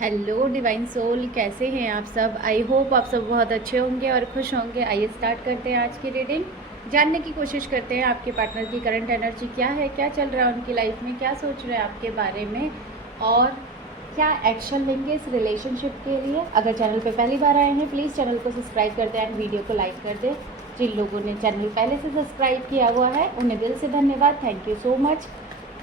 Hello divine soul, कैसे हैं आप सब। आई होप आप सब बहुत अच्छे होंगे और खुश होंगे। आइए स्टार्ट करते हैं आज की रीडिंग। जानने की कोशिश करते हैं आपके पार्टनर की करंट एनर्जी क्या है, क्या चल रहा है उनकी लाइफ में, क्या सोच रहे हैं आपके बारे में और क्या एक्शन लेंगे इस रिलेशनशिप के लिए। अगर चैनल पे पहली बार आए हैं प्लीज़ चैनल को सब्सक्राइब कर दें एंड वीडियो को लाइक कर दें। जिन लोगों ने चैनल पहले से सब्सक्राइब किया हुआ है उन्हें दिल से धन्यवाद, थैंक यू सो मच।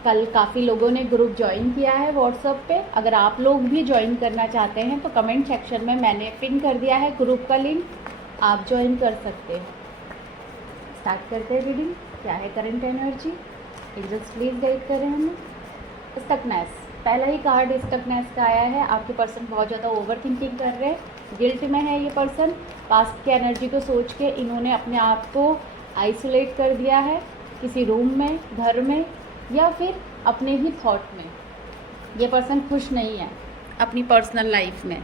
कल काफ़ी लोगों ने ग्रुप ज्वाइन किया है व्हाट्सएप पे। अगर आप लोग भी ज्वाइन करना चाहते हैं तो कमेंट सेक्शन में मैंने पिन कर दिया है ग्रुप का लिंक, आप ज्वाइन कर सकते हैं। स्टार्ट करते हैं रीडिंग। क्या है current energy, angels please guide करें हमें। स्टकनेस, पहला ही कार्ड स्टकनेस का आया है। आपके पर्सन बहुत ज़्यादा ओवर थिंकिंग कर रहे हैं, गिल्ट में है ये पर्सन। पास्ट की एनर्जी को सोच के इन्होंने अपने आप को आइसोलेट कर दिया है किसी रूम में, घर में या फिर अपने ही थॉट में। ये पर्सन खुश नहीं है अपनी पर्सनल लाइफ में।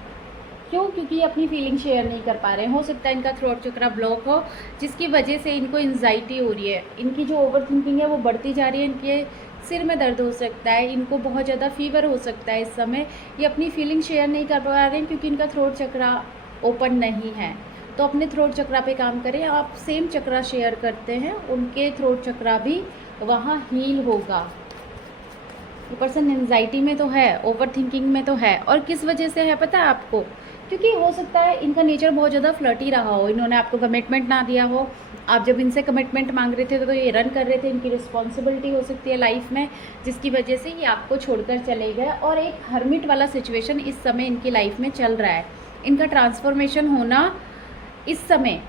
क्यों? क्योंकि ये अपनी फीलिंग शेयर नहीं कर पा रहे हैं। हो सकता है इनका थ्रोट चक्रा ब्लॉक हो, जिसकी वजह से इनको एंजाइटी हो रही है। इनकी जो ओवर थिंकिंग है वो बढ़ती जा रही है। इनके सिर में दर्द हो सकता है, इनको बहुत ज़्यादा फीवर हो सकता है इस समय। ये अपनी फीलिंग शेयर नहीं कर पा रहे हैं क्योंकि इनका थ्रोट चक्रा ओपन नहीं है। तो अपने थ्रोट चक्रा पे काम करें। आप सेम चक्रा शेयर करते हैं, उनके थ्रोट चक्रा भी वहाँ हील होगा। ये पर्सन एंजाइटी में तो है, ओवर थिंकिंग में तो है। और किस वजह से है पता है आपको? क्योंकि हो सकता है इनका नेचर बहुत ज़्यादा फ्लर्टी रहा हो, इन्होंने आपको कमिटमेंट ना दिया हो। आप जब इनसे कमिटमेंट मांग रहे थे तो ये रन कर रहे थे, इनकी रिस्पॉन्सिबिलिटी हो सकती है लाइफ में, जिसकी वजह से ये आपको छोड़कर चले गए। और एक हर्मिट वाला सिचुएशन इस समय इनकी लाइफ में चल रहा है। इनका ट्रांसफॉर्मेशन होना इस समय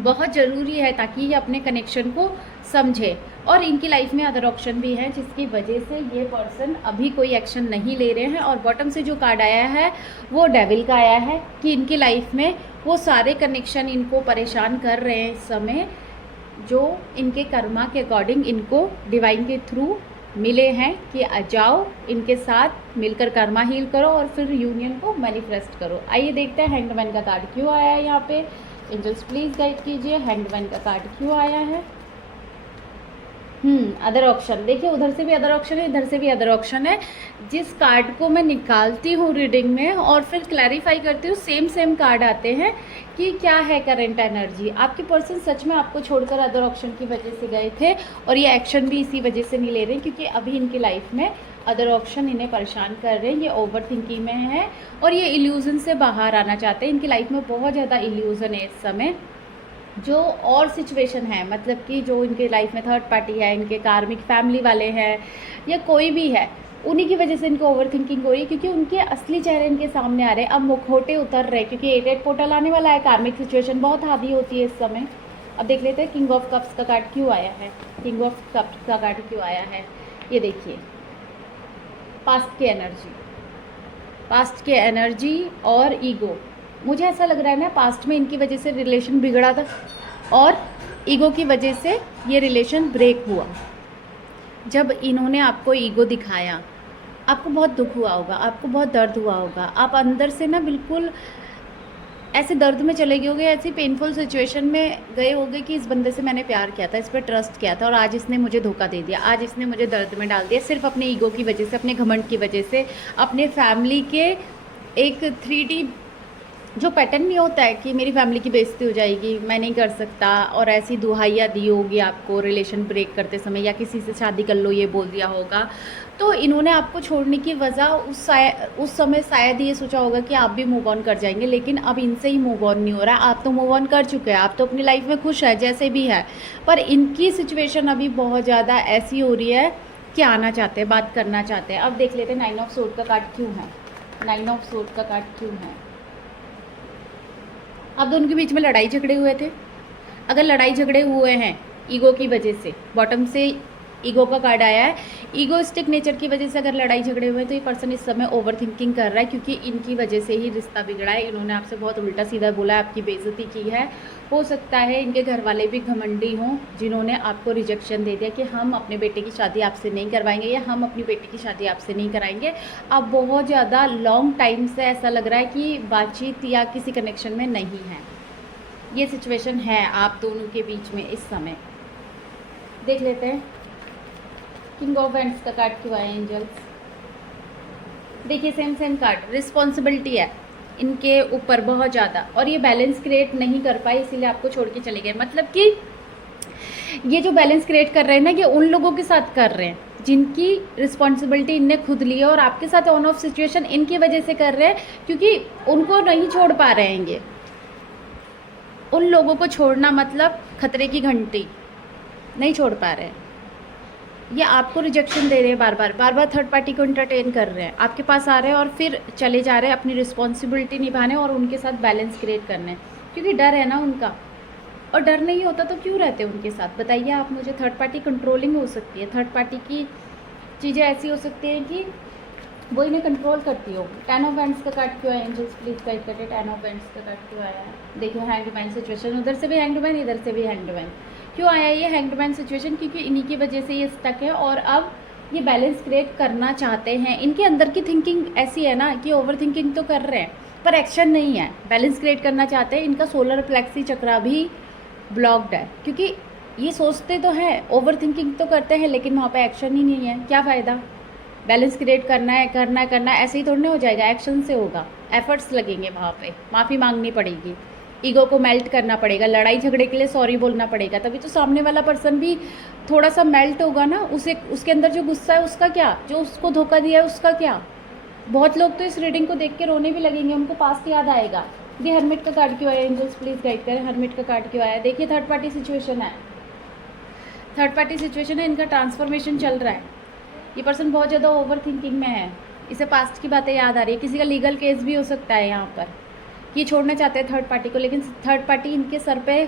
बहुत ज़रूरी है ताकि ये अपने कनेक्शन को समझे। और इनकी लाइफ में अदर ऑप्शन भी है जिसकी वजह से ये पर्सन अभी कोई एक्शन नहीं ले रहे हैं। और बॉटम से जो कार्ड आया है वो डेविल का आया है कि इनकी लाइफ में वो सारे कनेक्शन इनको परेशान कर रहे हैं इस समय, जो इनके कर्मा के अकॉर्डिंग इनको डिवाइन के थ्रू मिले हैं कि जाओ इनके साथ मिलकर कर्मा हील करो और फिर यूनियन को मैनिफेस्ट करो। आइए देखते हैं हैंगमैन का कार्ड क्यों आया है यहाँ पे। एंजल्स प्लीज गाइड कीजिए, हैंगमैन का कार्ड क्यों आया है। अदर ऑप्शन, देखिए उधर से भी अदर ऑप्शन है, इधर से भी अदर ऑप्शन है। जिस कार्ड को मैं निकालती हूँ रीडिंग में और फिर क्लैरिफाई करती हूँ, सेम सेम कार्ड आते हैं कि क्या है करंट एनर्जी। आपके पर्सन सच में आपको छोड़कर अदर ऑप्शन की वजह से गए थे और ये एक्शन भी इसी वजह से नहीं ले रहे क्योंकि अभी इनकी लाइफ में अदर ऑप्शन इन्हें परेशान कर रहे हैं। ये ओवर थिंकिंग में है और ये इल्यूज़न से बाहर आना चाहते हैं। इनकी लाइफ में बहुत ज़्यादा इल्यूज़न है इस समय। जो और सिचुएशन है, मतलब कि जो इनके लाइफ में थर्ड पार्टी है, इनके कार्मिक फैमिली वाले हैं या कोई भी है, उन्हीं की वजह से इनको ओवर थिंकिंग हो रही है क्योंकि उनके असली चेहरे इनके सामने आ रहे हैं। अब मुखौटे उतर रहे हैं क्योंकि 8 पोर्टल आने वाला है। कार्मिक सिचुएशन बहुत हावी होती है इस समय। अब देख लेते हैं किंग ऑफ कप्स का कार्ड क्यों आया है। किंग ऑफ कप्स का कार्ड क्यों आया है ये देखिए। पास्ट की एनर्जी, पास्ट की एनर्जी और ईगो। मुझे ऐसा लग रहा है ना पास्ट में इनकी वजह से रिलेशन बिगड़ा था और ईगो की वजह से ये रिलेशन ब्रेक हुआ। जब इन्होंने आपको ईगो दिखाया आपको बहुत दुख हुआ होगा, आपको बहुत दर्द हुआ होगा। आप अंदर से ना बिल्कुल ऐसे दर्द में चले गए होगे, ऐसी पेनफुल सिचुएशन में गए होगे कि इस बंदे से मैंने प्यार किया था, इस पर ट्रस्ट किया था और आज इसने मुझे धोखा दे दिया, आज इसने मुझे दर्द में डाल दिया सिर्फ अपने ईगो की वजह से, अपने घमंड की वजह से, अपने फैमिली के एक 3D जो पैटर्न नहीं होता है कि मेरी फैमिली की बेइज्जती हो जाएगी, मैं नहीं कर सकता, और ऐसी दुहाइयाँ दी होगी आपको रिलेशन ब्रेक करते समय या किसी से शादी कर लो ये बोल दिया होगा। तो इन्होंने आपको छोड़ने की वजह उस समय शायद ये सोचा होगा कि आप भी मूव ऑन कर जाएंगे, लेकिन अब इनसे ही मूव ऑन नहीं हो रहा है। आप तो मूव ऑन कर चुके हैं, आप तो अपनी लाइफ में खुश है जैसे भी है, पर इनकी सिचुएशन अभी बहुत ज़्यादा ऐसी हो रही है कि आना चाहते हैं, बात करना चाहते हैं। अब देख लेते हैं 9 ऑफ सोर्ड का कार्ड क्यों है। 9 ऑफ सोर्ड का कार्ड क्यों है। अब दोनों के बीच में लड़ाई झगड़े हुए थे। अगर लड़ाई झगड़े हुए हैं ईगो की वजह से, बॉटम से ईगो का कार्ड आया है, ईगोइस्टिक नेचर की वजह से अगर लड़ाई झगड़े हुए हैं तो ये पर्सन इस समय ओवर थिंकिंग कर रहा है क्योंकि इनकी वजह से ही रिश्ता बिगड़ा है। इन्होंने आपसे बहुत उल्टा सीधा बोला है, आपकी बेइज्जती की है। हो सकता है इनके घर वाले भी घमंडी हों जिन्होंने आपको रिजेक्शन दे दिया कि हम अपने बेटे की शादी आपसे नहीं करवाएंगे या हम अपनी बेटी की शादी आपसे नहीं कराएंगे। अब बहुत ज़्यादा लॉन्ग टाइम से ऐसा लग रहा है कि बातचीत या किसी कनेक्शन में नहीं है। ये सिचुएशन है आप दोनों के बीच में इस समय। देख लेते हैं किंग ऑफ वैंड्स का कार्ड क्यों आया एंजल्स। देखिए सेम सेम कार्ड, रिस्पॉन्सिबिलिटी है इनके ऊपर बहुत ज़्यादा, और ये बैलेंस क्रिएट नहीं कर पाए इसीलिए आपको छोड़ के चले गए। मतलब कि ये जो बैलेंस क्रिएट कर रहे हैं ना, ये उन लोगों के साथ कर रहे हैं जिनकी रिस्पॉन्सिबिलिटी इनने खुद ली है, और आपके साथ ऑन ऑफ सिचुएशन इनकी वजह से कर रहे हैं क्योंकि उनको नहीं छोड़ पा रहे हैं। ये उन लोगों को छोड़ना मतलब खतरे की घंटी, नहीं छोड़ पा रहे हैं। ये आपको रिजेक्शन दे रहे हैं, बार बार थर्ड पार्टी को एंटरटेन कर रहे हैं, आपके पास आ रहे हैं और फिर चले जा रहे हैं अपनी रिस्पॉन्सिबिलिटी निभाने और उनके साथ बैलेंस क्रिएट करने, क्योंकि डर है ना उनका। और डर नहीं होता तो क्यों रहते उनके साथ, बताइए आप मुझे। थर्ड पार्टी कंट्रोलिंग हो सकती है, थर्ड पार्टी की चीज़ें ऐसी हो सकती हैं कि वो इन्हें कंट्रोल करती हो। 10 ऑफ हैंड्स का कार्ड क्यों आया एंजल्स, प्लीज गाइड करिए। 10 ऑफ हैंड्स का कार्ड क्यों आया है? देखिए हैंगमैन सिचुएशन, उधर से भी हैंगमैन, इधर से भी हैंगमैन। क्यों आया ये हैंगमैन सिचुएशन? क्योंकि इन्हीं की वजह से ये स्टक है और अब ये बैलेंस क्रिएट करना चाहते हैं। इनके अंदर की थिंकिंग ऐसी है ना कि ओवर थिंकिंग तो कर रहे हैं पर एक्शन नहीं है, बैलेंस क्रिएट करना चाहते हैं। इनका सोलर प्लेक्सी चक्रा भी ब्लॉक्ड है क्योंकि ये सोचते तो हैं, ओवर थिंकिंग तो करते हैं, लेकिन वहाँ पे एक्शन ही नहीं है। क्या फ़ायदा? बैलेंस क्रिएट करना है, करना है, ऐसे ही थोड़ी ना हो जाएगा, एक्शन से होगा, एफर्ट्स लगेंगे वहाँ पे, माफ़ी मांगनी पड़ेगी, ईगो को मेल्ट करना पड़ेगा, लड़ाई झगड़े के लिए सॉरी बोलना पड़ेगा, तभी तो सामने वाला पर्सन भी थोड़ा सा मेल्ट होगा ना। उसे उसके अंदर जो गुस्सा है उसका क्या, जो उसको धोखा दिया है उसका क्या। बहुत लोग तो इस रीडिंग को देख के रोने भी लगेंगे, उनको पास्ट याद आएगा। ये हर्मिट का कार्ड क्यों आया एंजल्स, प्लीज़ गाइड करें। हर्मिट का कार्ड क्यों आया? देखिए थर्ड पार्टी सिचुएशन है, थर्ड पार्टी सिचुएशन है, इनका ट्रांसफॉर्मेशन चल रहा है। ये पर्सन बहुत ज़्यादा ओवर थिंकिंग में है, इसे पास्ट की बातें याद आ रही है, किसी का लीगल केस भी हो सकता है यहाँ पर। ये छोड़ना चाहते हैं थर्ड पार्टी को, लेकिन थर्ड पार्टी इनके सर पे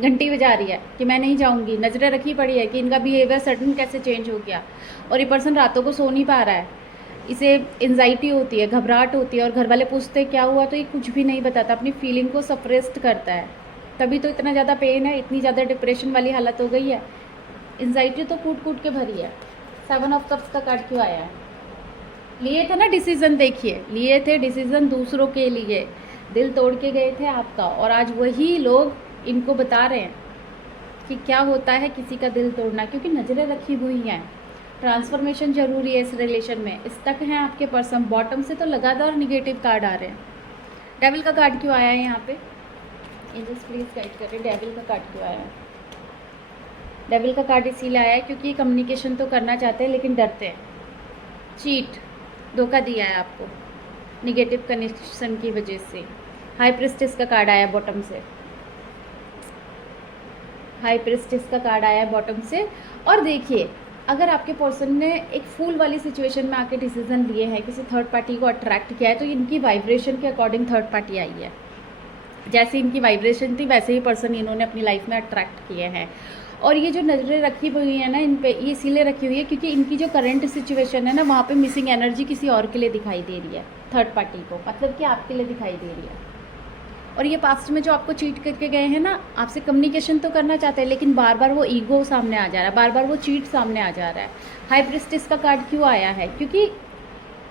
घंटी बजा रही है कि मैं नहीं जाऊँगी। नज़रें रखी पड़ी है कि इनका बिहेवियर सडन कैसे चेंज हो गया, और ये पर्सन रातों को सो नहीं पा रहा है, इसे एंजाइटी होती है, घबराहट होती है, और घर वाले पूछते क्या हुआ तो ये कुछ भी नहीं बताता, अपनी फीलिंग को सप्रेस्ड करता है। तभी तो इतना ज़्यादा पेन है, इतनी ज़्यादा डिप्रेशन वाली हालत हो गई है, एंजाइटी तो कूट कूट के भरी है। 7 ऑफ कप्स का कार्ड क्यों आया है? लिए थे ना डिसीज़न, देखिए लिए थे डिसीज़न दूसरों के लिए, दिल तोड़ के गए थे आपका, और आज वही लोग इनको बता रहे हैं कि क्या होता है किसी का दिल तोड़ना, क्योंकि नज़रें रखी हुई हैं। ट्रांसफॉर्मेशन जरूरी है इस रिलेशन में, स्टक हैं आपके पर्सन, बॉटम से तो लगातार निगेटिव कार्ड आ रहे हैं। डेविल का कार्ड क्यों आया है यहाँ पे? एंजल्स प्लीज गाइड करें, डेविल का कार्ड क्यों आया है? डेविल का कार्ड इसीलिए आया है क्योंकि कम्युनिकेशन तो करना चाहते हैं लेकिन डरते हैं, चीट, धोखा दिया है आपको निगेटिव कनेक्शन की वजह से। हाई प्रिस्टेस का कार्ड आया बॉटम से, हाई प्रिस्टेस का कार्ड आया है बॉटम से। और देखिए अगर आपके पर्सन ने एक फूल वाली सिचुएशन में आके डिसीजन लिए हैं, किसी थर्ड पार्टी को अट्रैक्ट किया है, तो इनकी वाइब्रेशन के अकॉर्डिंग थर्ड पार्टी आई है। जैसे इनकी वाइब्रेशन थी वैसे ही पर्सन इन्होंने अपनी लाइफ में अट्रैक्ट किए हैं। और ये जो नज़रें रखी हुई है ना इन पे, ये इसीलिए रखी हुई है क्योंकि इनकी जो करंट सिचुएशन है ना, वहाँ पे मिसिंग एनर्जी किसी और के लिए दिखाई दे रही है, थर्ड पार्टी को, मतलब कि आपके लिए दिखाई दे रही है। और ये पास्ट में जो आपको चीट करके गए हैं ना, आपसे कम्युनिकेशन तो करना चाहते हैं लेकिन बार बार वो ईगो सामने आ जा रहा है, बार बार वो चीट सामने आ जा रहा है। हाई प्रिस्टेस का कार्ड क्यों आया है? क्योंकि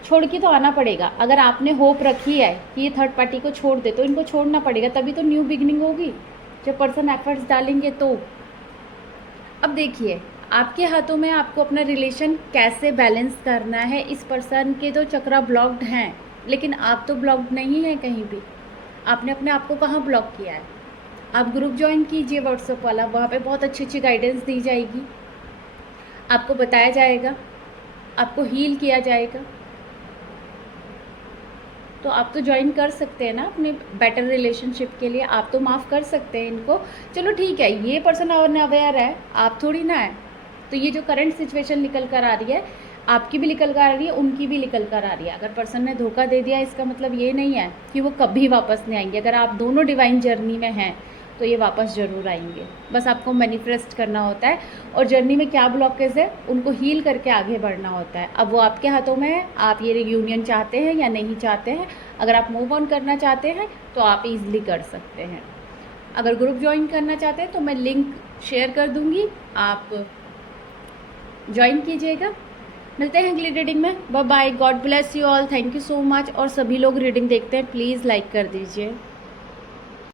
छोड़ के तो आना पड़ेगा। अगर आपने होप रखी है कि ये थर्ड पार्टी को छोड़ दे तो इनको छोड़ना पड़ेगा, तभी तो न्यू बिगनिंग होगी, जब पर्सन एफर्ट्स डालेंगे तो। अब देखिए आपके हाथों में, आपको अपना रिलेशन कैसे बैलेंस करना है। इस पर्सन के तो चक्रा ब्लॉक्ड हैं, लेकिन आप तो ब्लॉक्ड नहीं हैं कहीं भी। आपने अपने आप को कहाँ ब्लॉक किया है? आप ग्रुप ज्वाइन कीजिए व्हाट्सएप वाला, वहाँ पे बहुत अच्छी अच्छी गाइडेंस दी जाएगी, आपको बताया जाएगा, आपको हील किया जाएगा। तो आप तो ज्वाइन कर सकते हैं ना अपने बेटर रिलेशनशिप के लिए, आप तो माफ़ कर सकते हैं इनको। चलो ठीक है, ये पर्सन अवेयर है, आप थोड़ी ना है। तो ये जो करंट सिचुएशन निकल कर आ रही है, आपकी भी निकल कर आ रही है, उनकी भी निकल कर आ रही है। अगर पर्सन ने धोखा दे दिया इसका मतलब ये नहीं है कि वो कभी वापस नहीं आएंगे। अगर आप दोनों डिवाइन जर्नी में हैं तो ये वापस ज़रूर आएंगे, बस आपको मैनिफेस्ट करना होता है। और जर्नी में क्या ब्लॉकेज है उनको हील करके आगे बढ़ना होता है। अब वो आपके हाथों में है, आप ये यूनियन चाहते हैं या नहीं चाहते हैं। अगर आप मूव ऑन करना चाहते हैं तो आप ईजिली कर सकते हैं। अगर ग्रुप ज्वाइन करना चाहते हैं तो मैं लिंक शेयर कर दूँगी, आप ज्वाइन कीजिएगा। मिलते हैं अगली रीडिंग में, bye bye, God bless you all, thank you so much. और सभी लोग रीडिंग देखते हैं प्लीज़ लाइक कर दीजिए।